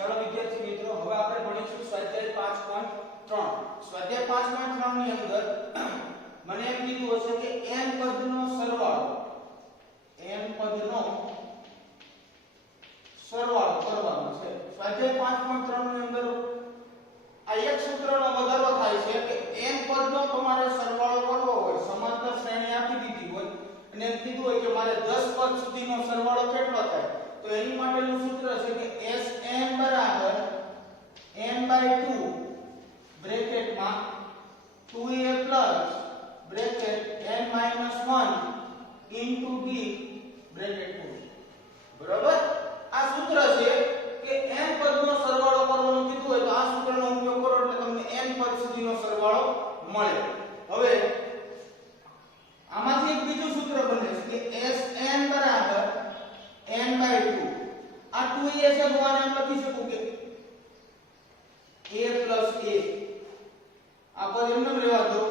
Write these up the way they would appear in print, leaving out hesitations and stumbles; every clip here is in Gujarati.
ચાલો વિદ્યાર્થી મિત્રો હવે આપણે ભણીશું સ્વાધ્યાય 5.3 સ્વાધ્યાય 5.3 ની અંદર મને એમ કીધું હશે કે n પદનો સરવાળો કરવાનો છે સ્વાધ્યાય 5.3 ની અંદર આ એક સૂત્રનો વધારો થાય છે કે n પદનો તમારે સરવાળો કરવો હોય સમાંતર શ્રેણી આપી દીધી હોય અને એમ કીધું હોય કે મારે 10 પદ સુધીનો સરવાળો કેટલો થાય તો એની માટેનું સૂત્ર છે કે Sn બરાબર n/2 બ્રેકેટમાં 2a plus bracket n-1 into d bracket 2 બરાબર આ સૂત્ર છે કે n પદનો સરવાળો કરવાનું કીધું હોય તો આ સૂત્રનો ઉપયોગ કરો એટલે તમને n પદ સુધીનો સરવાળો મળે હવે આમાંથી એક બીજું સૂત્ર બને છે કે Sn બરાબર n/2 આ 2a છે તો આને આમ લખી શકું કે a plus a આ પદ એમને લેવા દો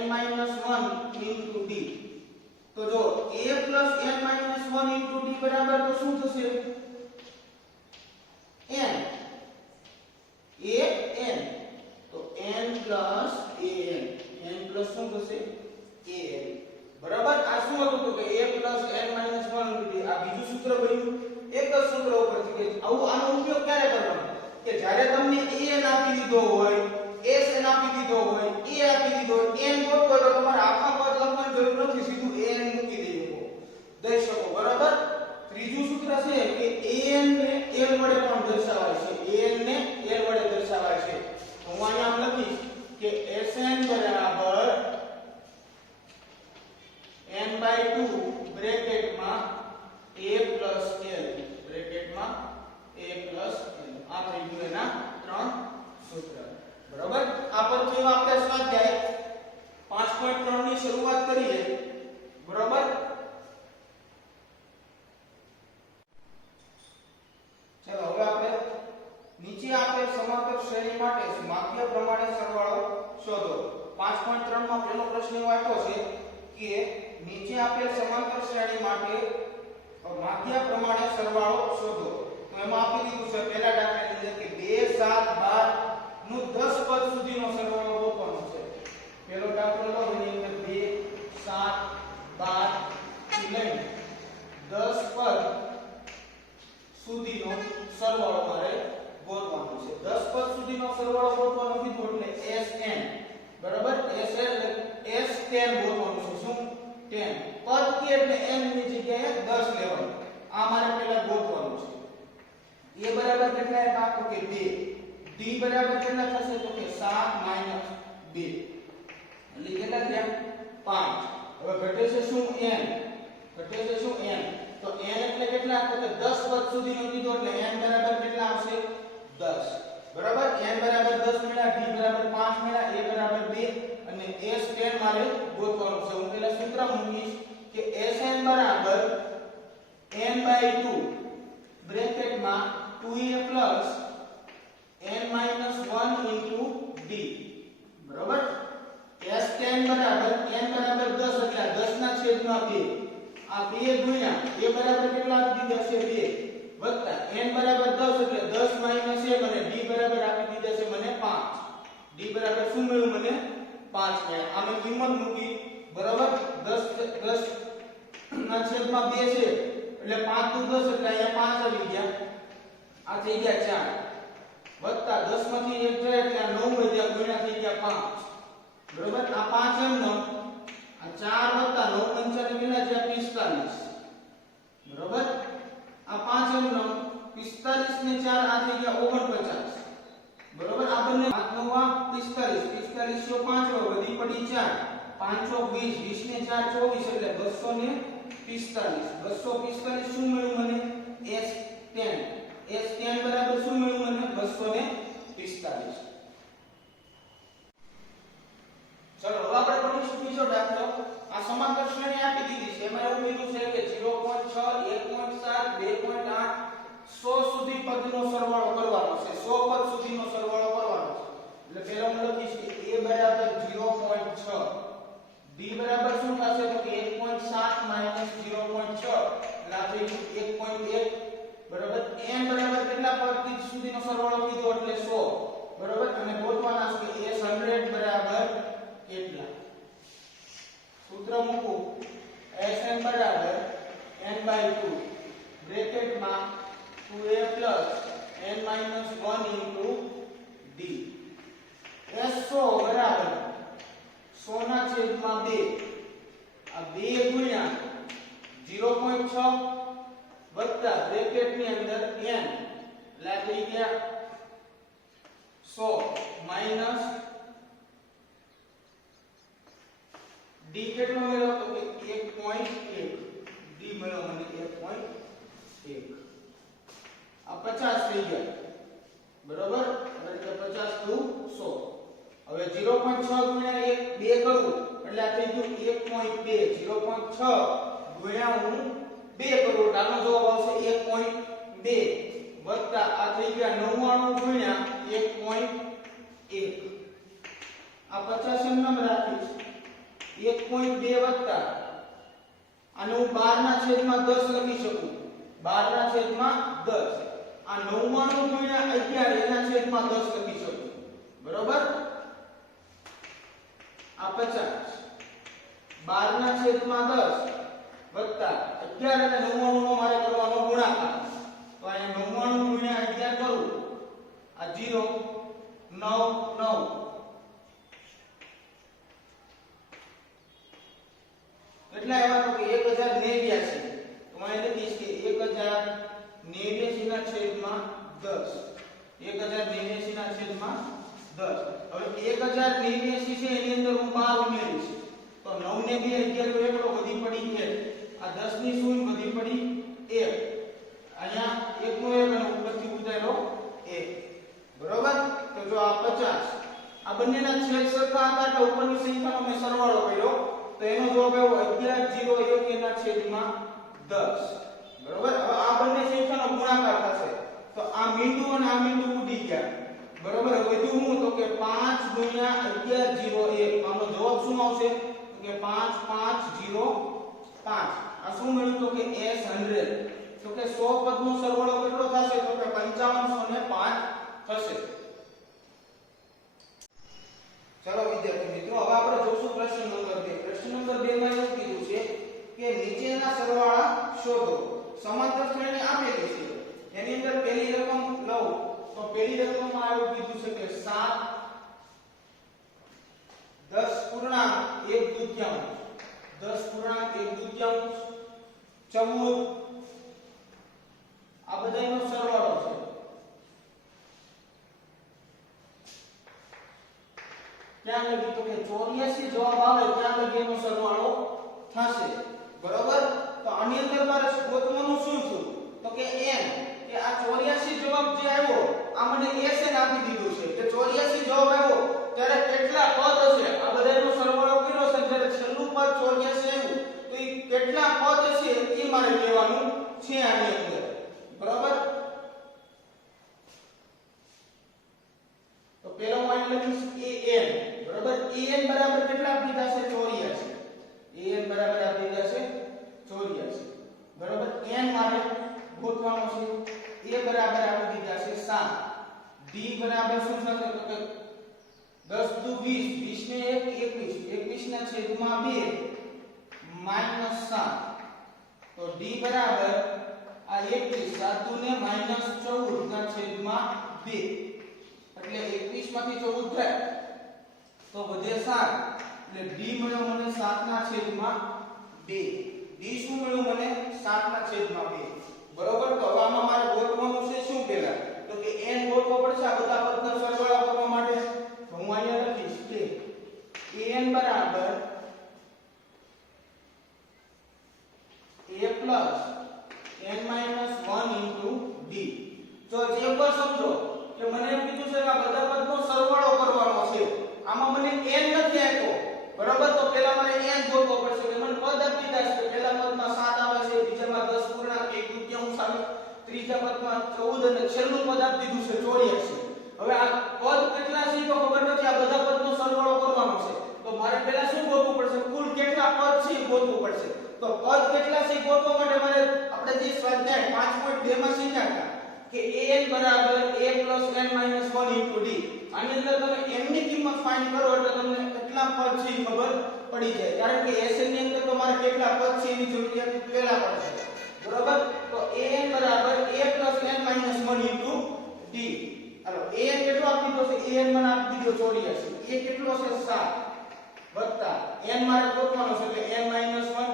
n-1 into d તો જો a plus n-1 into d બરાબર તો શું થશે n તો n plus an plus શું થશે an બરાબર આ શું હતું તો કે a plus n-1 into d આ બીજું સૂત્ર બન્યું એક જ સૂત્ર ઉપરથી કે આનો ઉપયોગ ક્યારે કરવાનો કે જ્યારે તમને an આપી દીધો હોય sn આપી દીધો હોય a આપી દીધો હોય n ગોતવો તો તમારે આખા પદ લખવાની જરૂર નથી સીધું an મૂકી દઈ શકો બરાબર ત્રીજું સૂત્ર છે કે an ને l વડે પણ દર્શાવાય છે an ને l વડે દર્શાવાય છે હું અહીંયા આમ લખીશ કે sn બરાબર n/2 બ્રેકેટમાં a plus l બ્રેકેટમાં a plus l આ થઈ ગયું એના ત્રણ સૂત્ર બરાબર આ પરથી આપણે સ્વાધ્યાય 5.3 ની શરૂઆત કરીએ બરાબર ચલો હવે આપણે નીચે આપેલ સમાંતર શ્રેણી માટે માધ્ય પ્રમાણે સરવાળો શોધો 5.3 માં પહેલો પ્રશ્ન એવો આપ્યો છે કે નીચે આપેલ સમાંતર શ્રેણી માટે માધ્ય પ્રમાણે સરવાળો શોધો તો એમાં આપી દીધું છે પહેલા દાખલાની અંદર કે 2 7 12 નું 10 પદ સુધીનો સરવાળો ગોતવાનો છે પહેલો દાખલો લો એની અંદર 2 7 12 થી લઈને 10 પદ સુધીનો સરવાળો મારે ગોતવાનો છે 10 પદ સુધીનો સરવાળો ગોતવાનો કીધું એટલે Sn બરાબર Sn S10 ગોતવાનું છે શું 10 પદ કે એટલે n ની જગ્યાએ 10 લેવાનું આ મારે પહેલા ગોતવાનું છે a બરાબર કેટલા છે તો કે 2 d બરાબર કેટલા થશે તો કે 7 - 2 એટલે કેટલા થયા 5 હવે ઘટે છે શું n તો n એટલે કેટલા તો કે 10 પદ સુધીનો કીધો એટલે n બરાબર કેટલા આવશે 10 બરાબર n બરાબર 10 મળ્યા d બરાબર 5 મળ્યા a બરાબર 2 અને S10 મારે ગોતવાનું છે હું પેલા સૂત્ર મૂકીશ કે Sn બરાબર n/2 બ્રેકેટમાં 2a plus n-1 into d બરાબર S10 બરાબર n બરાબર 10 એટલે 10 ના છેદમાં 2 આ 2 ગુણ્યા a બરાબર કેટલા આપી દીધા છે 2 વત્તા n બરાબર 10 એટલે 10 માઈનસ 1 અને d બરાબર આપી દીધા છે મને 5 d બરાબર શું મળ્યું મને 5 મળ્યા આમે કિંમત મૂકી બરાબર 10 ના છેદમાં 2 છે એટલે 5 નું 10 એટલે અહીંયા 5 આવી ગયા આ થઈ ગયા 4 વત્તા 10 માંથી 1 જાય એટલે આ 9 વધ્યા ગુણ્યા થઈ ગયા 5 બરાબર આ 5 એમ નો આ 4 વત્તા 9 × 4 કેટલા થયા 45 બરાબર આ 5 એમ નો 45 ને 4 આ થઈ ગયા 49 બરાબર આ બંને 5 9 45 45 5 વધી પડી 4 5 20 20 ને 4 24 એટલે 245 શું મળ્યું મને S10 બરાબર શું મળ્યું મને 245 ચલો હવે આપણે ભણીશું બીજો દાખલો આ સમાંતર શ્રેણી આપી દીધી છે એમાં એવું કીધું છે કે 0.6 1.7 2.8 100 સુધી પદનો સરવાળો કરવાનો છે 100 પદ સુધીનો સરવાળો કરવાનો છે એટલે પહેલા હું લખીશ કે a બરાબર 0.6 b બરાબર શું થશે તો કે 1.7 - 0.6 એટલે આ થઈ 1.1 બરાબર n બરાબર કેટલા પદ સુધીનો સરવાળો કીધો એટલે 100 બરોબર અને ગોતવાના છે કે s100 બરાબર કેટલા સૂત્ર મૂકો sn બરાબર n/2 બ્રેકેટમાં 2a n - 1 * d s100 બરાબર 100 ના છેદમાં 2 આ 2 ગુણ્યા 0.6 વત્તા બ્રેકેટની અંદર n એટલે થઈ ગયા 100 માઈનસ d કેટલો મળ્યો તો કે 1.1 d મળ્યો મને 1.1 આ 50 થઈ ગયા બરોબર એટલે 50 * 100 હવે 0.6 ગુણ્યા 1 2 કરું એટલે આ થઈ ગયું 1.2 0.6 ગુણ્યા હું 2 કરું આનો જવાબ આવશે 1.2 વત્તા આ થઈ ગયા 99 ગુણ્યા 1.1 આ 50 એમ નામ રાખીશ 1.2 વત્તા આને હું 12 ના છેદમાં 10 લખી શકું 12 ના છેદમાં 10 આ 99 ગુણ્યા 11 એના છેદમાં 10 લખી શકું બરોબર આ 50 12 ના છેદમાં 10 વત્તા 11 અને 99 નો મારે કરવાનો ગુણાકાર તો અહીંયા 99 ગુણ્યા 11 કરું આ 0 9 9 કેટલા આવ્યા તો કે 1089 તો મને લખીશ કે 1089 ના છેદમાં 10 1089 ના છેદમાં 10 હવે 1089 છે એની અંદર હું 12 ઉમેરીશ તો 9 ને 2 11 એકડો વધી પડી 1 આ 10 ની શૂન્ય વધી પડી 1 અહીંયા 1 નો 1 અને ઉપરથી ઉતાર્યો 1 બરોબર તો જો આ 50 આ બંનેના છેદ સરખા હતા એટલે ઉપરની સંખ્યાનો મેં સરવાળો કર્યો તો એનો જવાબ આવ્યો 11001 ના છેદમાં 10 બરોબર હવે આ બંને સંખ્યાનો ગુણાકાર થશે તો આ મીંડું અને આ મીંડું ઉડી ગયા બરોબર વધ્યું હું તો કે 5 ગુણ્યા 1101 આનો જવાબ શું આવશે તો કે 5505 આ શું મળ્યું તો કે s100 તો કે 100 પદનો સરવાળો કેટલો થશે તો કે 5505 થશે ચલો વિદ્યાર્થી મિત્રો હવે આપણે જોશું પ્રશ્ન નંબર 2 પ્રશ્ન નંબર 2 માં એવું કીધું છે કે નીચેના સરવાળા શોધો સમાંતર શ્રેણી આપેલી છે એની અંદર પહેલી રકમ લઉં તો પહેલી રકમમાં એવું કીધું છે કે 7 10.1 દૂતીયાંશ 14 આ બધાનો સરવાળો છે ક્યાં લગી તો કે 84 જવાબ આવે ત્યાં લગી એનો સરવાળો થશે બરોબર તો આની અંદર મારે ગોતવાનું શું છે તો કે n કે આ 84 જવાબ જે આવ્યો આ મને sn આપી દીધું છે કે 84 જવાબ આવ્યો ત્યારે કેટલા પદ હશે આ બધાનો સરવાળો કર્યો છે જ્યારે છેલ્લું પદ 84 આવ્યું તો એ કેટલા પદ હશે એ મારે કહેવાનું છે આની અંદર બરોબર તો પહેલો પોઈન્ટ લખીશ an બરોબર an બરાબર કેટલા આપી થશે 84 an બરાબર આપી થશે 84 બરોબર n મારે ગોતવાનો છે a બરાબર આપી દીધા છે 7 d બરાબર શું થશે તો કે 10 * 20 20 ને 1 21 ના છેદમાં 2 -7 તો d બરાબર આ 21 7 ને -14 ના છેદમાં 2 એટલે 21 માંથી 14 જાય તો વધે 7 એટલે d મળ્યો મને 7 ના છેદમાં 2 d શું મળ્યું મને 7 ના છેદમાં 2 બરોબર તો હવે આમાં મારે ગોતવાનું છે શું પહેલા તો કે n ગોતવો પડશે આ બધા પદનો સરવાળો કરવા માટે તો હું અહીંયા લખીશ કે an બરાબર a plus n minus 1 into d તો જે પર સમજો કે મને એમ કીધું છે કે આ બધા પદનો સરવાળો કરવાનો છે આમાં મને n નથી આપ્યો બરાબર તો પહેલા મારે n ગોતવો પડશે કે મને પદ આપી દીધા છે પહેલા પદમાં 7 આવે છે બીજામાં 10 પૂર્ણાંક 1 દૂતીયાંશ આવે ત્રીજા પદમાં 14 અને છેલ્લું પદ આપી દીધું છે 84 હવે આ પદ કેટલા છે તો ખબર નથી આ બધા પદનો સરવાળો કરવાનો છે તો મારે પહેલા શું ગોતવું પડશે કુલ કેટલા પદ છે ગોતવું પડશે તો પદ કેટલા છે ગોતવા માટે મારે આપણે જે સ્વાધ્યાય 5.2 માં શીખ્યા હતા કે an બરાબર a + n - 1 * d. આની અંદર તમે n ની કિંમત ફાઇન્ડ કરો એટલે તમને કેટલા પદ છે એ ખબર પડી જાય, કારણ કે Sn ની અંદર તમારે કેટલા પદ છે એની જરૂરિયાત પહેલા પડશે, બરોબર. તો an બરાબર a + n - 1 * d. Hello an કેટલો આપી દીધો છે? an મને આપી દીધો 84. a કેટલો છે? 7 વત્તા n મારે ગોતવાનો છે એટલે n - 1.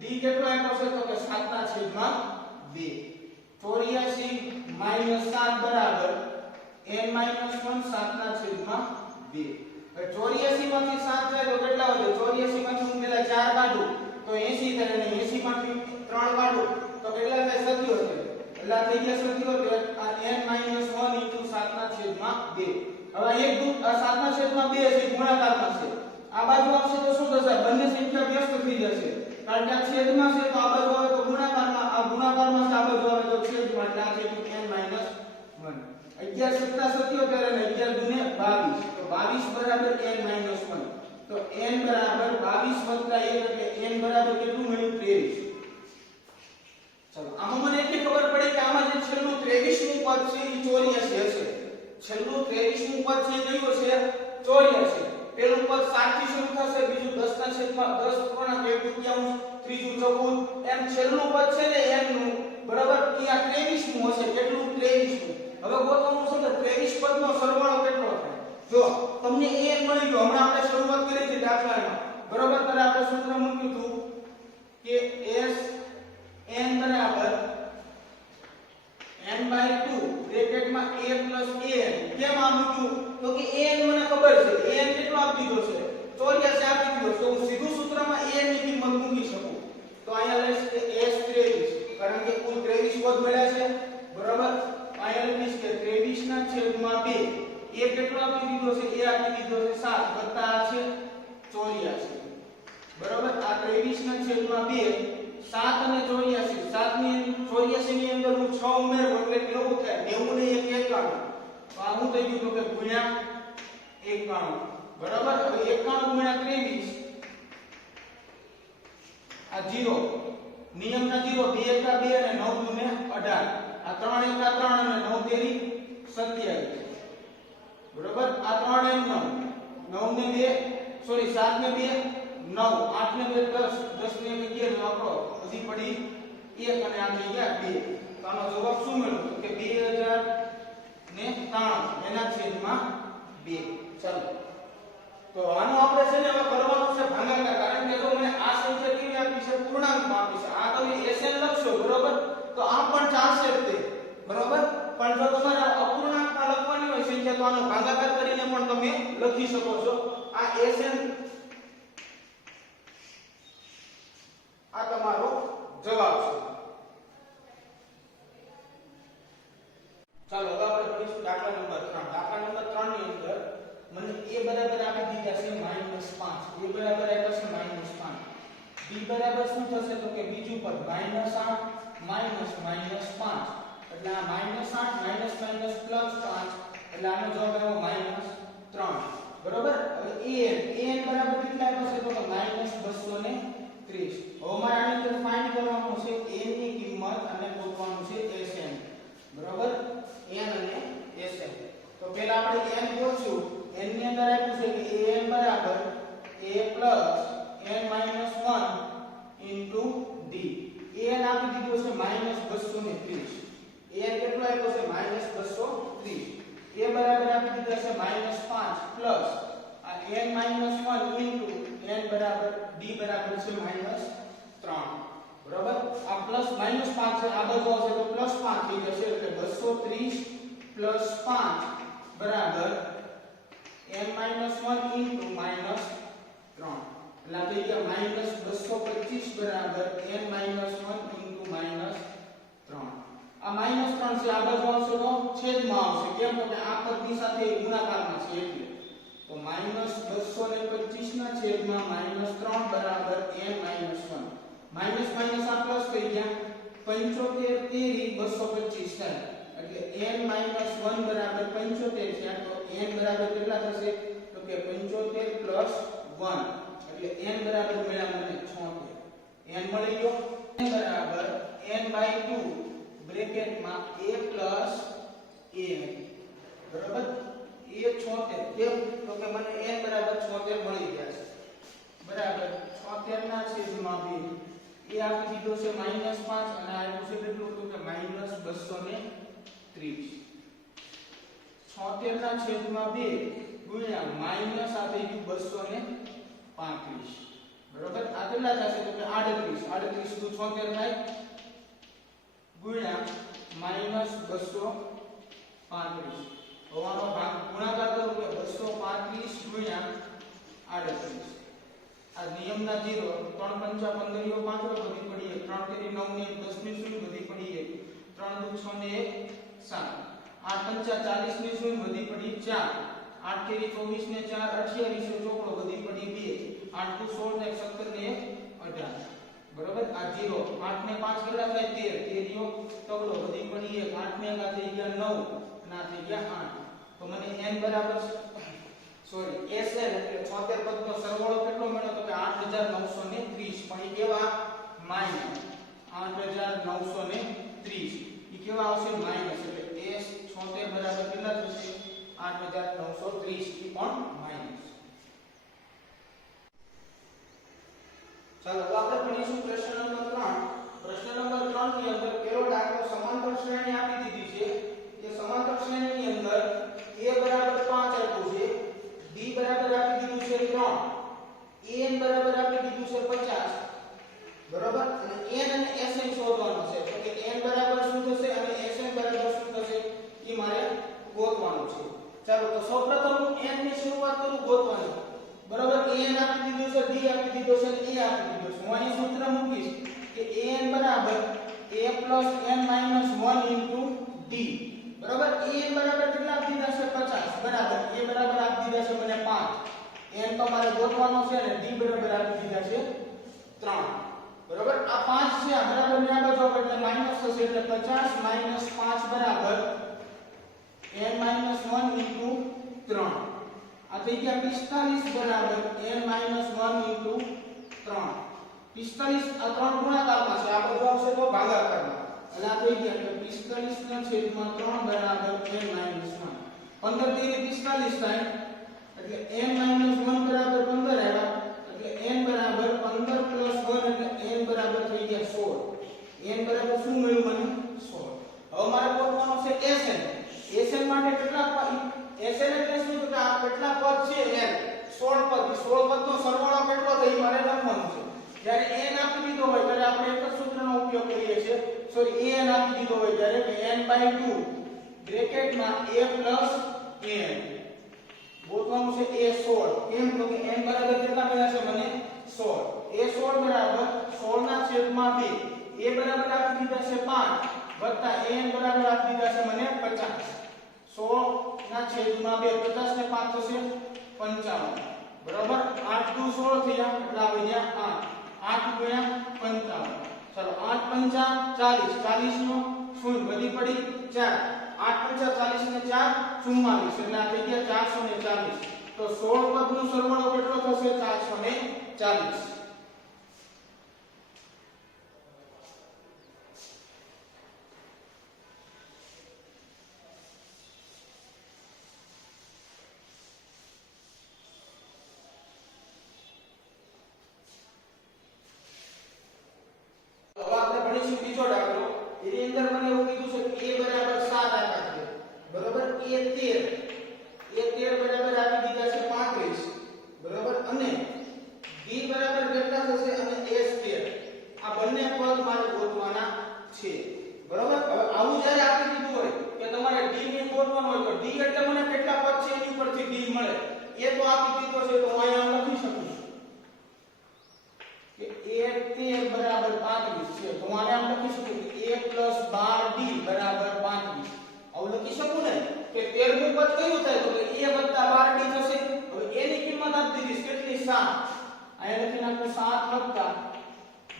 d કેટલો આપ્યો છે? તો કે 7/2. 84 - 7 બરાબર n - 1 7/2. હવે 84 માંથી 7 જાય તો કેટલા વધે? 84 માંથી હું પેલા 4 કાઢું તો 80 થાય, અને 80 માંથી 3 કાઢું તો કેટલા થાય? 77. એટલા થઈ ગયા 77. આ n - 1 * 7/2. હવે એક દૂર આ 7/2 છે ગુણાકારમાં છે. આ બાજુ આવશે તો શું થશે? બંને સંખ્યા વ્યસ્ત થઈ જશે, કારણ કે આ છેદમાં છે તો આ બાજુ આવે તો ગુણાકારમાં, આ ગુણાકારમાં છે આ બાજુ આવે તો છેદમાં, એટલે આ થઈ ગયું n - 1. 11 + 77 અને 11 * 2 = 22. તો 22 બરાબર n - 1. તો n બરાબર 22 + 1 એટલે n બરાબર કેટલું મળ્યું? 23. ચલો આમાં મને એટલી ખબર પડી કે આમાં જે છેલ્લું 23મું પદ છે એ 84 હશે. છેલ્લું 23મું પદ છે કયું હશે? 84. પેલું પદ 7 થી શરૂ થશે, બીજું 10/10 પૂર્ણાંક 1/3, ત્રીજું 14. એમ છેલ્લું પદ છે ને n નું બરાબર એ આ 23મું હશે. કેટલું? 23મું. હવે ગોતવાનું છે કે 23 પદનો સરવાળો કેટલો થાય? જો તમને n મળી ગયો, હમણાં આપણે શરૂઆત કરી હતી દાખલામાં, બરાબર. ત્યારે આપણે સૂત્ર મૂક્યું હતું કે s n બરાબર n/2 બ્રેકેટમાં a + an. કેમ આ મૂક્યું? તો કે an મને ખબર છે, an કેટલો આપી દીધો છે? 84 આપી દીધો છે. તો હું સીધું સૂત્રમાં an ની કિંમત મૂકી શકું. તો અહીંયા લઈશ કે s23, કારણ કે કુલ 23 પદ મળ્યા છે, બરાબર. અહીંયા લઈશ કે 23/2. a કેટલો આપી દીધો છે? a આપી દીધો છે 7 વત્તા આ છે 84, બરાબર. આ 23/2 7 અને 84. 7 ની 84 ની અંદર હું 6 ઉમેરું એટલે કેવું થાય? 90 ને 1 91. તો આ શું થઈ ગયું? તો કે ગુણ્યા 91, બરાબર. હવે 91 * 23 આ 0 નિયમના 0. 2 * 1 = 2 અને 9 * 2 = 18. આ 3 * 1 = 3 અને 9 * 2 = 27, બરાબર. આ 3 એમ 9 ને 2 સોરી 7 ને 2 9, 8 ને 2 10, 10 ને 1 11 નો આંકડો હજી પડી 1 અને આ થઈ ગયા 2. તો આનો જવાબ શું મળ્યો? કે 2000/2. ચાલો તો આનો આપણે છે ને હવે કરવાનું છે ભાગાકાર, કારણ કે જો મને આ સંખ્યા કેવી આપી છે? પૂર્ણાંકમાં આપી છે. આ તમે SN લખશો, બરાબર, તો આ પણ ચાલશે જ તે, બરાબર. પણ જો તમારે અપૂર્ણાંકમાં લખવાની હોય સંખ્યા તો આનો ભાગાકાર કરીને પણ તમે લખી શકો છો. આ SN આ તમારો જવાબ છે. ચાલો હવે આપણે કરીશું દાખલા નંબર 3. દાખલા નંબર 3 ની અંદર મને a બરાબર આપી દીધા છે -5, a બરાબર આપ્યા છે -5, b બરાબર શું થશે? તો કે બીજું પદ -8 -5, એટલે આ -8 -+ 5, એટલે આનો જવાબ આવ્યો -3, બરાબર. હવે an બરાબર કેટલા આપ્યા છે? તો કે -230. હવે મારે આની અંદર ફાઇન્ડ કરવાનું છે n ની કિંમત અને ગોતવાનું છે Sn, બરાબર. n અને Sn. તો પહેલા આપણે n ગોતશું. n ની અંદર આપ્યું છે કે an બરાબર a + n - 1 * d. an આપી દીધો છે -230. an કેટલો આપ્યો છે? -230. a બરાબર આપી દીધા છે -5 પ્લસ આ n - 1 n બરાબર d બરાબર છે -3, બરાબર. આ પ્લસ -5 છે, આ બાજુ આવશે તો +5 થઈ જશે, એટલે 230 + 5 બરાબર n - 1 * -3, એટલે થઈ ગયા -225 બરાબર n - 1 * -3. આ -3 છે, આ બાજુ આવશે તો છેદમાં આવશે. કેમ? તો કે આ પદની સાથે ગુણાકારમાં છે એટલે. તો -225 ના છેદમાં -3 બરાબર n - 1. માઈનસ માઈનસ આ પ્લસ થઈ ગયા. 75 તેરી 225 થાય, એટલે n - 1 બરાબર 75 છે. તો n બરાબર કેટલા થશે? તો કે 75 + 1, એટલે n બરાબર મળ્યા મને 76. n મળી ગયો. n બરાબર n/2 બ્રેકેટમાં a પ્લસ a બરાબર a 76 કેમ તો કે મને n બરાબર 76 મળી ગયા છે બરાબર 76 ના છેદમાં 2 એ આપી દીધો છે -5 અને આપ્યું છે કેટલું તો કે -230 76 ના છેદમાં 2 ગુણ્યા માઈનસ આ થઈ ગયું 235 બરાબર આ કેટલા થશે તો કે 38 38 નું 76 થાય ગુણ્યા -235 હોવાનો ભાગ ગુણાકાર કરો કે 235 ગુણ્યા 38 આ નિયમના 0 3 5 15 5 બધી પડી 3 તેરી 9 ને 10 ની શૂન્ય બધી પડી 3 દુ 6 ને 7 8 5 40 ની શૂન્ય બધી પડી 4 8 તેરી 24 ને 4 28 નો ચોકડો બધી પડી 2 8 દુ 16 ને 17 ને 18 બરોબર આ 0 8 ને 5 કેટલા થાય 13 તેરીઓ તગડો બધી પડી 8 ને આ થઈ ગયા 9 અને આ થઈ ગયા 8 તો મને n બરાબર સોરી s n એટલે 76 પદનો સરવાળો કેટલો મળ્યો તો કે 8930 પણ એ કેવા માઈનસ 8930 એ કેવા આવશે માઈનસ એટલે s 76 બરાબર કેટલા થશે 8930 એ પણ માઈનસ ચાલો તો આપણે ભણીશું પ્રશ્ન નંબર 3 પ્રશ્ન નંબર 3 ની અંદર પેલો દાખલો સમાંતર શ્રેણી આપી દીધી છે કે સમાંતર શ્રેણીની અંદર a બરાબર 5 આપ્યું છે b બરાબર આપી દીધું છે 3 an બરાબર આપી દીધું છે 50 બરાબર અને n અને sn શોધવાનું છે તો કે n બરાબર શું થશે અને sn બરાબર શું થશે એ મારે ગોતવાનું છે ચાલો તો સૌપ્રથમ n ની શરૂઆત કરું ગોતવાની બરાબર an આપી દીધું છે d આપી દીધો છે અને e આપી દીધો છે હું અહીં સૂત્ર મૂકીશ કે an બરાબર a n - 1 * d બરાબર an બરાબર કેટલા આપી દીધા છે 50 બરાબર a બરાબર આપી દીધા છે મને 5 n તો મારે ગોતવાનો છે અને d બરાબર આપી દીધા છે 3 બરાબર આ 5 છે આ બરાબર ને આ બાજુ એટલે માઈનસ થશે એટલે 50 - 5 બરાબર n - 1 * 3 આ થઈ ગયા 45 બરાબર n - 1 * 3 45 આ 3 ગુણાકારમાં છે આ બધું આવશે તો ભાગાકારમાં એટલે આ થઈ ગયા કે 45 ના છેદમાં 3 બરાબર n - 1 15 તેરી 45 થાય એટલે n - 1 બરાબર 15 આવ્યા એટલે n બરાબર 15 + 1 એટલે n બરાબર થઈ ગયા 16 n બરાબર શું મળ્યું મને 16 હવે મારે ગોતવાનું છે sn sn માટે કેટલા sn એટલે શું તો કે આ કેટલા પદ છે n 16 પદ 16 પદનો સરવાળો કેટલો થાય મારે લખવાનું છે જ્યારે n આપી દીધો હોય ત્યારે આપણે એક જ સૂત્રનો ઉપયોગ કરીએ છીએ સોરી an આપી દીધો હોય ત્યારે કે n/2 બ્રેકેટમાં a + n ગોતવાનું છે a16 કેમ તો કે n બરાબર કેટલા મળ્યા છે મને 16 a16 બરાબર 16 ના છેદમાં 2 a બરાબર આપી દીધા છે 5 વત્તા n બરાબર આપી દીધા છે મને 50 16 ના છેદમાં 2 50 ને 5 થશે 55 બરાબર 8 દુ 16 થયા એટલે આવી ગયા 8 ગુણ્યા 55 ચલો 8 પંચા 40 40 નો શૂન્ય બધી પડી 4 8 પંચા 40 ને 4 44 એટલે આ થઈ ગયા 440 તો 16 પદનો સરવાળો કેટલો થશે 440 બીજો દાખલો એની અંદર મને એવું કીધું છે કે a બરાબર 7 આપ્યા છે બરાબર a 13 બરાબર આપી દીધા છે 35 બરાબર અને b બરાબર કેટલા થશે અને s 13 આ બંને પદ મારે ગોતવાના છે બરાબર હવે આવું જ્યારે આપી દીધું હોય કે તમારે d ને ગોતવાનું હોય તો d એટલે મને કેટલા પદ છે એની ઉપરથી d મળે એ તો આપી દીધો છે તો હું અહીંયા લખી શકું છું કે a 13 બરાબર 35 છે તો આને આમ લખી શકું કે a + 12d બરાબર 35 આવું લખી શકું ને કે 13 નું પદ કયું થાય તો કે a + 12d થશે હવે a ની કિંમત આપી દીધી કેટલી 7 અહીંયા લખી નાખું 7 +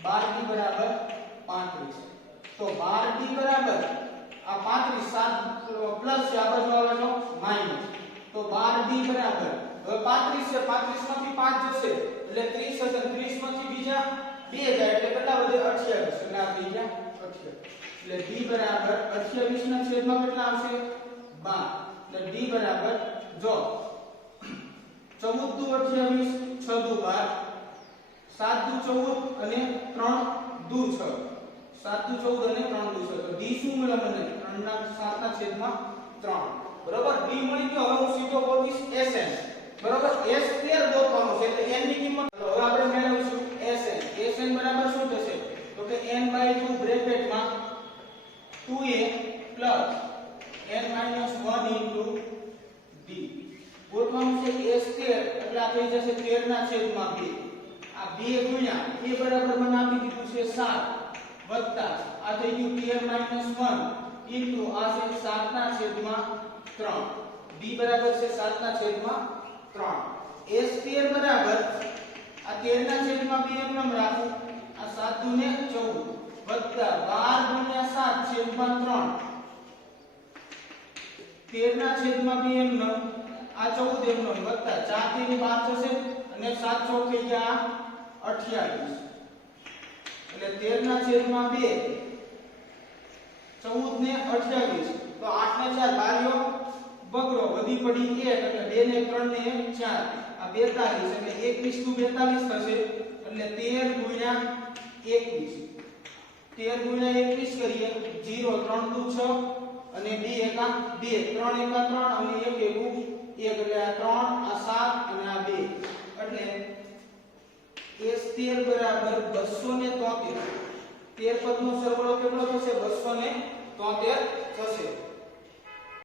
12d બરાબર 35 તો 12d બરાબર આ 35 7 પ્લસ છે આ બાજુ આવે તો માઈનસ તો 12d બરાબર હવે 35 છે 35 માંથી 5 જશે એટલે 30 હશે 30 માંથી બીજા 2 જાય એટલે કેટલા વધે 28 એટલે આ થઈ ગયા 28 એટલે d બરાબર 28 ના છેદમાં કેટલા આવશે 12 એટલે d બરાબર જો 14 દુ 28 6 દુ 12 7 દુ 14 અને 3 દુ 6 7 દુ 14 અને 3 દુ 6 તો d શું મળે મને 3 ના 7 ના છેદમાં 3 બરોબર d મળી ગયો હવે હું સીધો ગોતીશ sn બરોબર s સ્ક્વેર ગોતવાનો છે એટલે n ની કિંમત હવે આપણે મેળવીશું sn બરાબર શું થશે તો કે n/2 બ્રેકેટમાં 2a n - 1 d ગોતવાનું છે a સ્ક્વેર એટલે આ થઈ જશે 13 ના છેદમાં 2 આ 2 ગુણ્યા a બરાબર મને આપી દીધું છે 7 વત્તા આ થઈ ગયું 13 - 1 આ છે 7 ના છેદમાં 3 d બરાબર છે 7 ના છેદમાં 3 a સ્ક્વેર બરાબર આ 13 ના છેદમાં 2 એમ નામ રાખો આ 7 દુ ને 14 વત્તા 12 ગુણ્યા 7 છેદમાં 3 13 ના છેદમાં 2 એમ નામ આ 14 એમ નામ વત્તા 4 થી 12 થશે અને 7 ચોક થઈ ગયા 28 એટલે 13 ના છેદમાં 2 14 ને 28 તો 8 ને 4 બારીઓ બગડો વધી પડી 1 એટલે 2 ને 3 ને 4 આ 42 એટલે 21 દુ 42 થશે એટલે 13 ગુણ્યા 21 13 ગુણ્યા 21 કરીએ 0 3 દુ 6 અને 2 એકા 2 3 એકા 3 અને 1 એકુ 1 એટલે આ 3 આ 7 અને આ 2 એટલે s13 બરાબર 273 13 પદનો સરવાળો કેટલો થશે 273 થશે